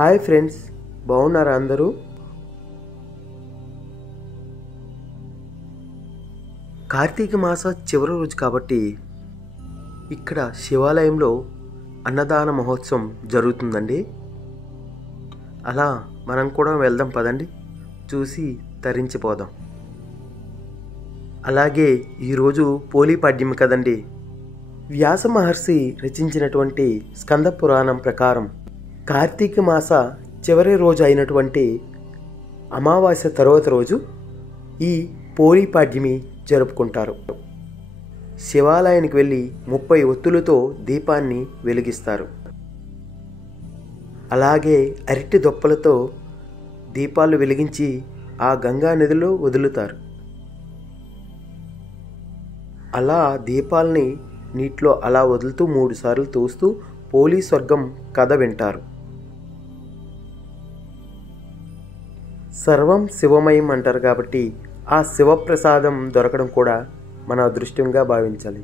Hi friends, బాగున్నారా అందరూ? కార్తీక మాస చివరి రోజు కాబట్టి ఇక్కడ శివాలయంలో అన్నదాన మహోత్సవం జరుగుతుందండి. అలా మనం కూడా వెళ్దాం పదండి, చూసి తరించిపోదాం. అలాగే ఈరోజు పోలీపాడ్యమి కదండి. వ్యాస మహర్షి రచించినటువంటి స్కంద పురాణం ప్రకారం కార్తీక మాస చివరి రోజు అయినటువంటి అమావాస్య తర్వాత రోజు ఈ పోలీపాడ్యమి జరుపుకుంటారు. శివాలయానికి వెళ్ళి 30 ఒత్తులతో దీపాన్ని వెలిగిస్తారు. అలాగే అరటి దొప్పలతో దీపాలు వెలిగించి ఆ గంగా నదిలో వదులుతారు. అలా దీపాలని నీటిలో అలా వదులుతూ 3 సార్లు తోస్తూ పోలీ స్వర్గం కథ వింటారు. సర్వం శివమయం అంటారు కాబట్టి ఆ శివప్రసాదం దొరకడం కూడా మన అదృష్టంగా భావించాలి.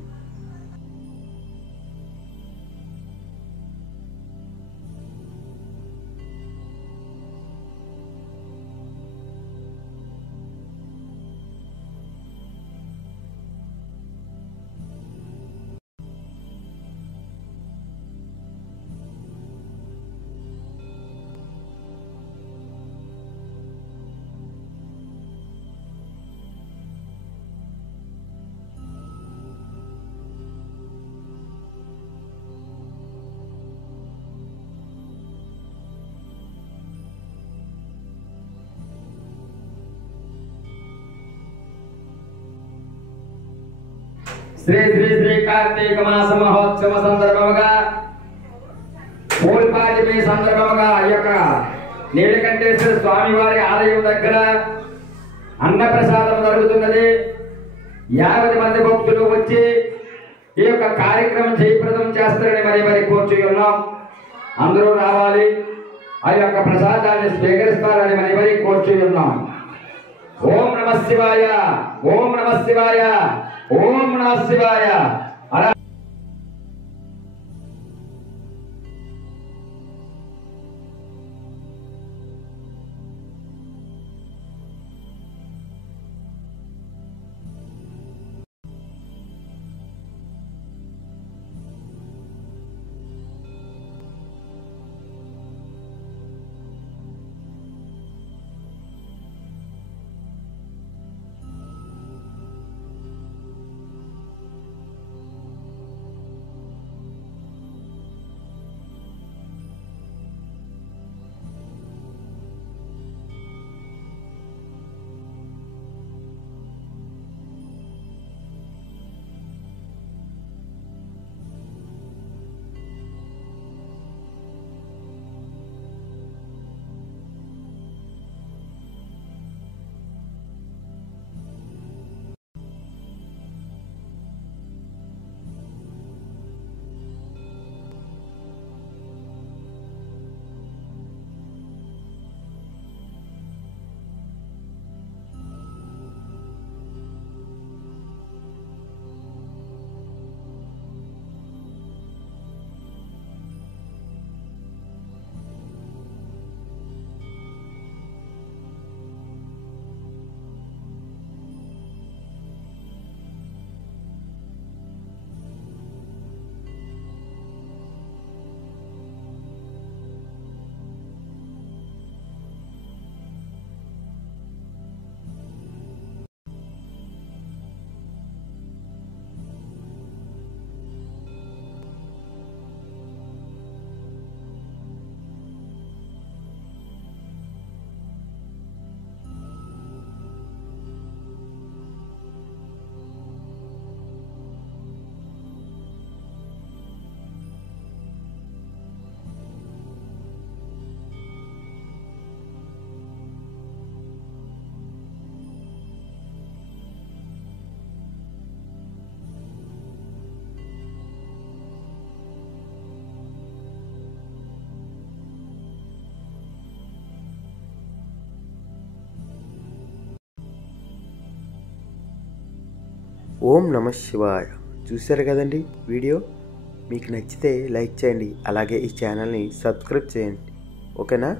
శ్రీ శ్రీ శ్రీ కార్తీక మాస మహోత్సవ సందర్భముగా పోలీపాడ్యమి సందర్భముగా ఈ యొక్క నీలకంఠేశ్వర స్వామి వారి ఆలయం దగ్గర అన్నప్రసాదం జరుగుతున్నది. 50 మంది భక్తులు వచ్చి ఈ యొక్క కార్యక్రమం జయప్రదం చేస్తారని మరి కోరుచు ఉన్నాం. అందరూ రావాలి, ఆ యొక్క ప్రసాదాన్ని స్వీకరిస్తారని మరి కోరుచు ఉన్నాం. ఓం నమః శివాయ, ఓం నమః శివాయ, ఓం నమః శివాయ. ఓం నమ శివాయ. చూశారు కదండి వీడియో. మీకు నచ్చితే లైక్ చేయండి, అలాగే ఈ ఛానల్ని సబ్స్క్రైబ్ చేయండి. ఓకేనా.